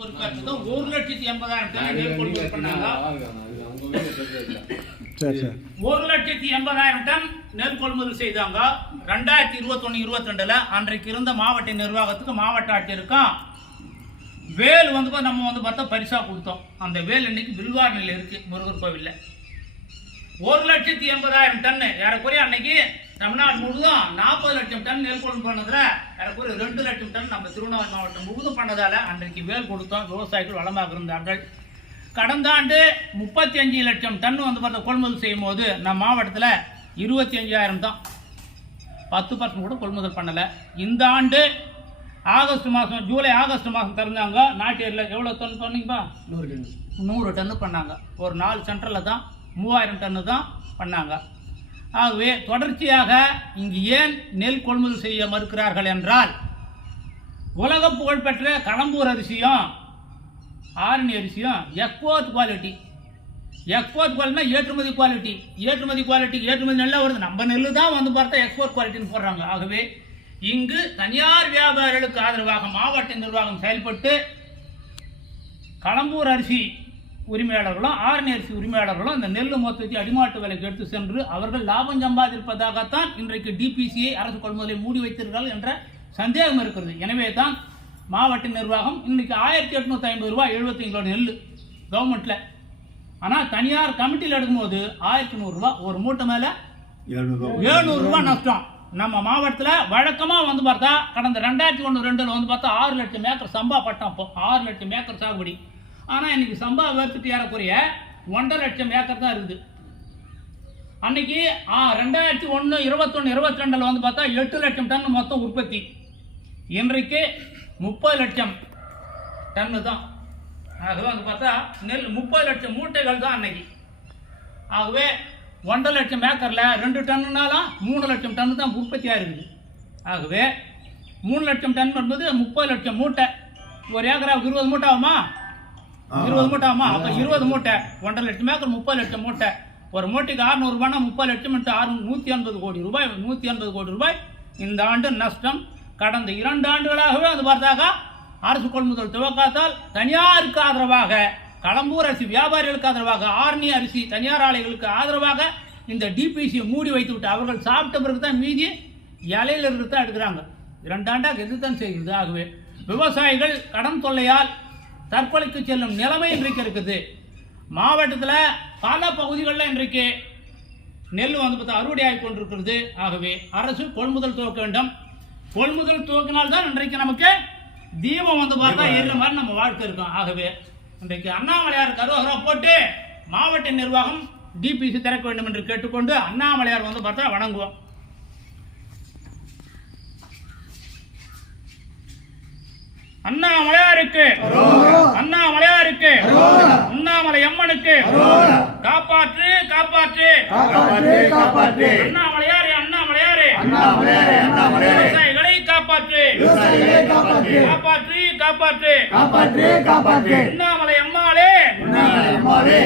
பொறுப்பேற்றது ஒரு லட்சத்தி எண்பதாயிரம் டன் நெல் கொள்முதல் பண்ணாங்க. சரி சரி. ஒரு லட்சத்தி எண்பதாயிரம் டன் நெல் கொள்முதல் செய்தாங்க. ரெண்டாயிரத்தி இருபத்தொன்னு இருபத்தி ரெண்டுல அன்றைக்கு இருந்த மாவட்ட நிர்வாகத்துக்கு மாவட்ட ஆட்சியருக்கும் வேல் வந்து நம்ம வந்து பார்த்தா பரிசா கொடுத்தோம். அந்த வேல் இன்னைக்கு வில்வாரணியில் இருக்கு முருகர் கோவில்ல. ஒரு லட்சத்தி எண்பதாயிரம் டன் ஏறக்குறைய அன்னைக்கு தமிழ்நாடு முழுதும் நாற்பது லட்சம் டன் நெல் கொள்முதல் பண்ணதுல ஏறக்குறைய ரெண்டு லட்சம் டன் நம்ம திருவண்ணாமலை மாவட்டம் முழுதும் பண்ணதால அன்றைக்கு வேல் கொடுத்தோம். விவசாயிகள் வளமாக இருந்தார்கள். கடந்த ஆண்டு முப்பத்தி அஞ்சு லட்சம் டன் வந்து பார்த்தா கொள்முதல் செய்யும் போது நம்ம மாவட்டத்தில் இருபத்தி அஞ்சாயிரம் தான். பத்து பர்சன்ட் கூட கொள்முதல் பண்ணலை. இந்த ஆண்டு ஆகஸ்ட் மாதம் ஜூலை ஆகஸ்ட் மாதம் திறந்தாங்க. நாட்டியரில் எவ்வளோ டன் பண்ணீங்கப்பா நூறு டன்னு பண்ணாங்க. ஒரு நாலு சென்டரில் தான் மூவாயிரம் டன்னு தான் பண்ணாங்க. ஆகவே தொடர்ச்சியாக இங்கு ஏன் நெல் கொள்முதல் செய்ய மறுக்கிறார்கள் என்றால் உலக புகழ்பெற்ற கடம்பூர் அரிசியும் ஆரணி அரிசியும் எக்ஸ்போர்ட் குவாலிட்டி எக்ஸ்போர்ட் குவாலிட்டினா ஏற்றுமதி குவாலிட்டி ஏற்றுமதி குவாலிட்டி ஏற்றுமதி நல்லா வருது. நம்ம நெல் தான் வந்து பார்த்தா எக்ஸ்போர்ட் குவாலிட்டின்னு போடுறாங்க. ஆகவே இங்கு தனியார் வியாபாரிகளுக்கு ஆதரவாக மாவட்ட நிர்வாகம் செயல்பட்டு களம்பூர் அரிசி உரிமையாளர்களும் அரிசி உரிமையாளர்களும் இந்த நெல் மொத்தத்தை அடிமாட்டு விலைக்கு எடுத்து சென்று அவர்கள் லாபம் சம்பாதிப்பதாகத்தான் இன்றைக்கு டிபிசியை அரசு கொள்முதலை மூடி வைத்திருக்கிறார்கள் என்ற சந்தேகம் இருக்கிறது. எனவே தான் மாவட்ட நிர்வாகம் இன்னைக்கு ஆயிரத்தி எட்நூத்தி ஐம்பது ரூபாய் எழுபத்தி கிலோ நெல் கவர்மெண்ட்ல ஆனால் தனியார் கமிட்டியில் எடுக்கும்போது ஆயிரத்தி நூறுரூவா ஒரு மூட்டை மேலே ஏழ்நூறு ரூபாய். நஷ்டம். நம்ம மாவட்டத்தில் வழக்கமாக வந்து பார்த்தா கடந்த ரெண்டாயிரத்தி ஒன்று ரெண்டில் வந்து பார்த்தா ஆறு லட்சம் ஏக்கர் சம்பா பட்டம் ஆறு லட்சம் ஏக்கர் சாகுபடி. ஆனால் இன்னைக்கு சம்பா வேர்த்துட்டு ஏறக்குறைய ஒன்றரை லட்சம் ஏக்கர் தான் இருக்குது. அன்னைக்கு ஆ, ரெண்டாயிரத்தி ஒன்று இருபத்தொன்று இருபத்தி ரெண்டில் வந்து பார்த்தா எட்டு லட்சம் டன் மொத்தம் உற்பத்தி. இன்றைக்கு முப்பது லட்சம் டன்னு தான். ஆகவே வந்து பார்த்தா நெல் முப்பது லட்சம் மூட்டைகள் தான் அன்னைக்கு. ஆகவே ஒன்றரை லட்சம் ஏக்கரில் ரெண்டு டன்னுனாலும் மூணு லட்சம் டன்னு தான் உற்பத்தியாக இருக்குது. ஆகவே மூணு லட்சம் டன் என்பது முப்பது லட்சம் மூட்டை. ஒரு ஏக்கராவுக்கு இருபது மூட்டை ஆகுமா? இருபது மூட்டை ஆமா அப்போ இருபது மூட்டை. ஒன்றரை லட்சம் ஏக்கர் முப்பது லட்சம் மூட்டை. ஒரு மூட்டைக்கு அறுநூறுபானா முப்பது லட்சம் இன்ட்டு ஆறு நூற்றி ஐம்பது கோடி ரூபாய் நூற்றி ஐம்பது கோடி ரூபாய். இந்த ஆண்டு நஷ்டம். கடந்த இரண்டு ஆண்டுகளாகவே அது பார்த்தாக்கா அரசு கொள்முதல் துவக்கத்தால் தனியாருக்கு ஆதரவாக களம்பூர் அரிசி வியாபாரிகளுக்கு ஆதரவாக ஆர்னி அரிசி தனியார் ஆலைகளுக்கு ஆதரவாக இந்த டிபிசியை மூடி வைத்து விட்டு அவர்கள் சாப்பிட்ட பிறகு தான் மீதி இலையில இருந்து தான் எடுக்கிறாங்க இரண்டாண்டாக எதுதான் செய்கிறது ஆகவே விவசாயிகள் கடன் தொல்லையால் தற்கொலைக்கு செல்லும் நிலைமை இன்றைக்கு இருக்குது. மாவட்டத்தில் பல பகுதிகளில் இன்றைக்கு நெல் வந்து பார்த்தா அறுவடை ஆகி கொண்டிருக்கிறது. ஆகவே அரசு கொள்முதல் துவக்க வேண்டும். கொள்முதல் துவக்கினால்தான் இன்றைக்கு நமக்கு தீபம் வந்து பார்த்தா எரிற மாதிரி நம்ம வாழ்க்கை இருக்கும். ஆகவே இன்றைக்கு அண்ணாமலையாருக்கு அரோகரா போட்டு மாவட்ட நிர்வாகம் டிபிசி திறக்க வேண்டும் என்று கேட்டுக்கொண்டு அண்ணாமலையார் வந்து பார்த்தா வணங்குவோம். அண்ணாமலையாருக்கு அண்ணாமலை அம்மனுக்கு காப்பாற்று காப்பாற்று. காப்பாற்று காப்பாற்று. அண்ணாமலையாரே அண்ணாமலையாரே. அண்ணாமலையாரே அண்ணாமலையாரே. விவசாயிகளை காப்பாற்று. விவசாயிகளை காப்பாற்று. காப்பாற்று காப்பாற்று. காப்பாற்று காப்பாற்று. அண்ணாமலை அம்மாளே.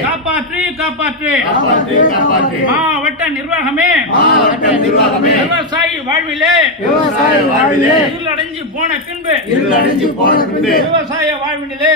காப்பாற்று காப்பாற்று. மாவட்ட நிர்வாகமே. விவசாயி வாழ்விலே. விவசாய வாழ்விலே. இருளடைஞ்சு போன பின்பு. இருளடைஞ்சு போன பின்பு. விவசாய வாழ்வினிலே.